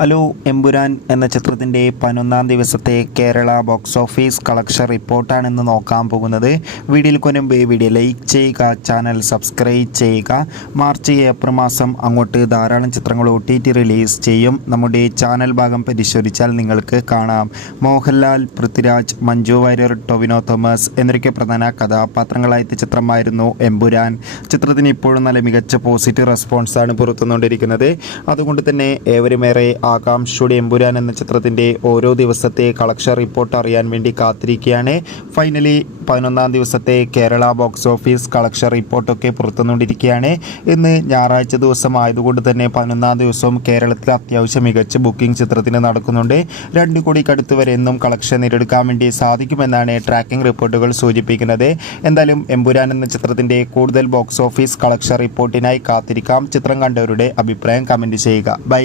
Hello Empuraan എന്ന ചിത്രത്തിൻ്റെ 11-ാം ദിവസത്തെ കേരള ബോക്സ് ഓഫീസ് കളക്ഷൻ റിപ്പോർട്ടാണ് ഇന്ന് നോക്കാൻ പോകുന്നത്. വീഡിയോയിൽ കൊനുമ്പ് വീഡിയോ ലൈക്ക് ചെയ്യുക, ചാനൽ സബ്സ്ക്രൈബ് ചെയ്യുക. മാർച്ച് ഏപ്രിൽ മാസം അങ്ങോട്ട് ധാരാളം ചിത്രങ്ങൾ OTT റിലീസ് ചെയ്യും. നമ്മുടെ ചാനൽ ഭാഗം പരിശോധിച്ചാൽ നിങ്ങൾക്ക് കാണാം. മോഹൻലാൽ, പൃഥ്വിരാജ്, മഞ്ജു വാര്യർ, ടൊവിനോ തോമസ് എന്നൊക്കെ പ്രധാന കഥാപാത്രങ്ങളായ ചിത്രമായിരുന്നു എമ്പുരാൻ. ചിത്രത്തിന് ഇപ്പോഴും നല്ല മികച്ച പോസിറ്റീവ് റെസ്പോൺസാണ് പുറത്തുകൊണ്ടിരിക്കുന്നത്. അതുകൊണ്ട് തന്നെ ഏവരുമേറെ ആകാംക്ഷയുടെ എമ്പുരാൻ എന്ന ചിത്രത്തിൻ്റെ ഓരോ ദിവസത്തെ കളക്ഷൻ റിപ്പോർട്ട് അറിയാൻ വേണ്ടി കാത്തിരിക്കുകയാണ്. ഫൈനലി 11-ാം ദിവസത്തെ കേരള ബോക്സ് ഓഫീസ് കളക്ഷൻ റിപ്പോർട്ടൊക്കെ പുറത്തുകൊണ്ടിരിക്കുകയാണ്. ഇന്ന് ഞായറാഴ്ച ദിവസം ആയതുകൊണ്ട് തന്നെ 11-ാം ദിവസവും കേരളത്തിൽ അത്യാവശ്യം മികച്ച ബുക്കിംഗ് ചിത്രത്തിന് നടക്കുന്നുണ്ട്. 2 കോടിക്കടുത്ത് വരെ എന്നും കളക്ഷൻ നേടിയെടുക്കാൻ വേണ്ടി സാധിക്കുമെന്നാണ് ട്രാക്കിംഗ് റിപ്പോർട്ടുകൾ സൂചിപ്പിക്കുന്നത്. എന്തായാലും എമ്പുരാൻ എന്ന ചിത്രത്തിൻ്റെ കൂടുതൽ ബോക്സ് ഓഫീസ് കളക്ഷൻ റിപ്പോർട്ടിനായി കാത്തിരിക്കാം. ചിത്രം കണ്ടവരുടെ അഭിപ്രായം കമൻറ്റ് ചെയ്യുക. ബൈ.